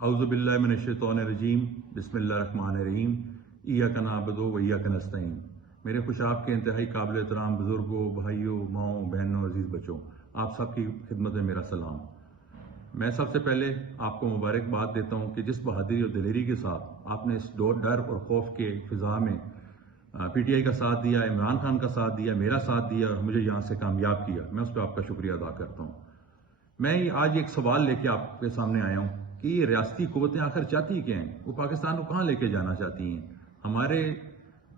اعوذ باللہ من الشیطان الرجیم بسم اللہ الرحمن الرحیم ایاک نعبد و ایاک نستعین۔ میرے خوشاب کے انتہائی قابل احترام بزرگوں، بھائیوں، ماؤں، بہنوں، عزیز بچوں، آپ سب کی خدمت میں میرا سلام۔ میں سب سے پہلے آپ کو مبارکباد دیتا ہوں کہ جس بہادری اور دلیری کے ساتھ آپ نے اس ڈر اور خوف کے فضا میں پی ٹی آئی کا ساتھ دیا، عمران خان کا ساتھ دیا، میرا ساتھ دیا اور مجھے یہاں سے کامیاب کیا، میں اس پہ آپ کا شکریہ ادا کرتا ہوں۔ میں آج ایک سوال لے کے آپ کے سامنے آیا ہوں کہ یہ ریاستی قوتیں آخر چاہتی کیا ہیں؟ وہ پاکستان کو کہاں لے کے جانا چاہتی ہیں؟ ہمارے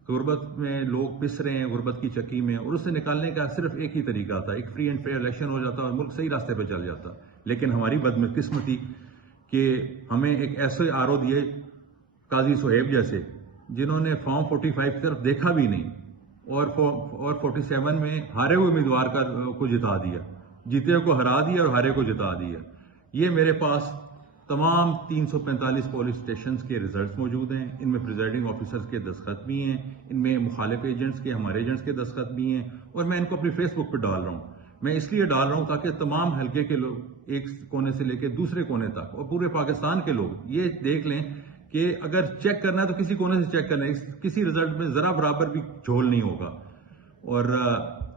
غربت میں لوگ پس رہے ہیں، غربت کی چکی میں، اور اس سے نکالنے کا صرف ایک ہی طریقہ تھا، ایک فری اینڈ فیئر الیکشن ہو جاتا اور ملک صحیح راستے پہ چل جاتا۔ لیکن ہماری بدقسمتی کہ ہمیں ایک ایسے آر او دیے قاضی صہیب جیسے، جنہوں نے فارم 45 کی طرف دیکھا بھی نہیں اور 47 میں ہارے ہوئے امیدوار کو جتا دیا، جیتے ہوئے کو ہرا دیا اور ہارے کو جتا دیا۔ یہ میرے پاس تمام 345 پولیس اسٹیشنز کے ریزلٹس موجود ہیں، ان میں پریزائڈنگ آفیسرز کے دستخط بھی ہیں، ان میں مخالف ایجنٹس کے، ہمارے ایجنٹس کے دستخط بھی ہیں، اور میں ان کو اپنی فیس بک پہ ڈال رہا ہوں۔ میں اس لیے ڈال رہا ہوں تاکہ تمام حلقے کے لوگ ایک کونے سے لے کے دوسرے کونے تک اور پورے پاکستان کے لوگ یہ دیکھ لیں کہ اگر چیک کرنا ہے تو کسی کونے سے چیک کرنا ہے، کسی ریزلٹ میں ذرا برابر بھی جھول نہیں ہوگا۔ اور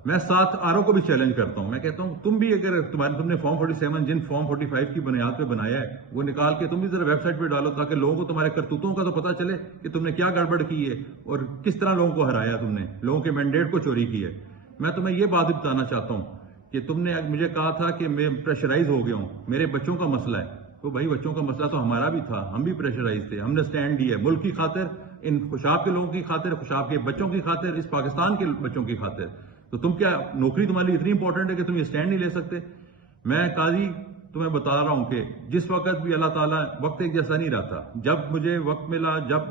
میں ساتھ آرو کو بھی چیلنج کرتا ہوں، میں کہتا ہوں تم بھی اگر تم نے فارم 47 جن فارم 45 کی بنیاد پہ بنایا ہے وہ نکال کے تم بھی ذرا ویب سائٹ پہ ڈالو تاکہ لوگوں کو تمہارے کرتوتوں کا تو پتہ چلے کہ تم نے کیا گڑبڑ کی ہے اور کس طرح لوگوں کو ہرایا، تم نے لوگوں کے مینڈیٹ کو چوری کی ہے۔ میں تمہیں یہ بات بھی بتانا چاہتا ہوں کہ تم نے مجھے کہا تھا کہ میں پریشرائز ہو گیا ہوں، میرے بچوں کا مسئلہ ہے، تو بھائی بچوں کا مسئلہ تو ہمارا بھی تھا، ہم بھی پریشرائز تھے، ہم نے سٹینڈ لیا ملک کی خاطر، ان خوشاب کے لوگوں کی خاطر، خوشاب کے بچوں کی خاطر، اس پاکستان کے بچوں کی خاطر۔ تو تم کیا نوکری تمہارے لیے اتنی امپورٹنٹ ہے کہ تم یہ سٹینڈ نہیں لے سکتے؟ میں قاضی تمہیں بتا رہا ہوں کہ جس وقت بھی اللہ تعالیٰ، وقت ایک جیسا نہیں رہتا، جب مجھے وقت ملا، جب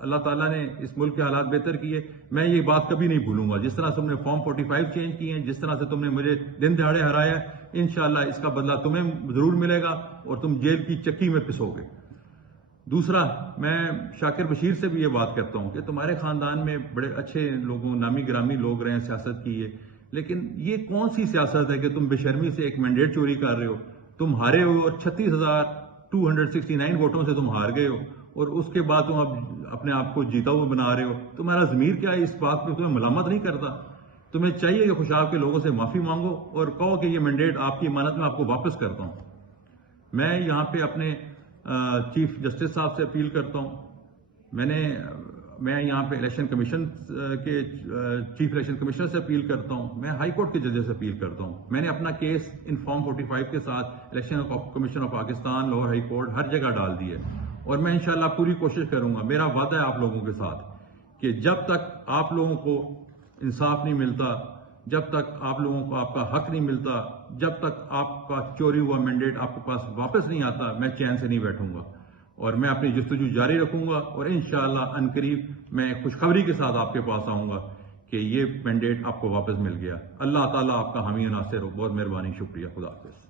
اللہ تعالیٰ نے اس ملک کے حالات بہتر کیے، میں یہ بات کبھی نہیں بھولوں گا۔ جس طرح تم نے فارم 45 چینج کیے ہیں، جس طرح سے تم نے مجھے دن دہاڑے ہرایا، انشاءاللہ اس کا بدلہ تمہیں ضرور ملے گا اور تم جیل کی چکی میں پسو گے۔ دوسرا، میں شاکر بشیر سے بھی یہ بات کرتا ہوں کہ تمہارے خاندان میں بڑے اچھے لوگوں، نامی گرامی لوگ رہے ہیں، سیاست کی ہے، لیکن یہ کون سی سیاست ہے کہ تم بے شرمی سے ایک مینڈیٹ چوری کر رہے ہو؟ تم ہارے ہو اور 36,269 ووٹوں سے تم ہار گئے ہو، اور اس کے بعد تم اب اپنے آپ کو جیتا ہوا بنا رہے ہو۔ تمہارا ضمیر کیا ہے اس بات پہ تمہیں ملامت نہیں کرتا؟ تمہیں چاہیے کہ خوشاب کے لوگوں سے معافی مانگو اور کہو کہ یہ مینڈیٹ آپ کی امانت میں آپ کو واپس کرتا ہوں۔ میں یہاں پہ اپنے چیف جسٹس صاحب سے اپیل کرتا ہوں، میں یہاں پہ الیکشن کمیشن کے چیف الیکشن کمشنر سے اپیل کرتا ہوں، میں ہائی کورٹ کے ججز سے اپیل کرتا ہوں۔ میں نے اپنا کیس ان فارم 45 کے ساتھ election commission of Pakistan, Lahore high court, ہر جگہ ڈال دی ہے، اور میں انشاءاللہ پوری کوشش کروں گا۔ میرا وعدہ ہے آپ لوگوں کے ساتھ کہ جب تک آپ لوگوں کو انصاف نہیں ملتا، جب تک آپ لوگوں کو آپ کا حق نہیں ملتا، جب تک آپ کا چوری ہوا مینڈیٹ آپ کے پاس واپس نہیں آتا، میں چین سے نہیں بیٹھوں گا، اور میں اپنی جستجو جاری رکھوں گا، اور انشاءاللہ عنقریب میں خوشخبری کے ساتھ آپ کے پاس آؤں گا کہ یہ مینڈیٹ آپ کو واپس مل گیا۔ اللہ تعالیٰ آپ کا حامی و ناصر ہو۔ بہت مہربانی، شکریہ، خدا حافظ۔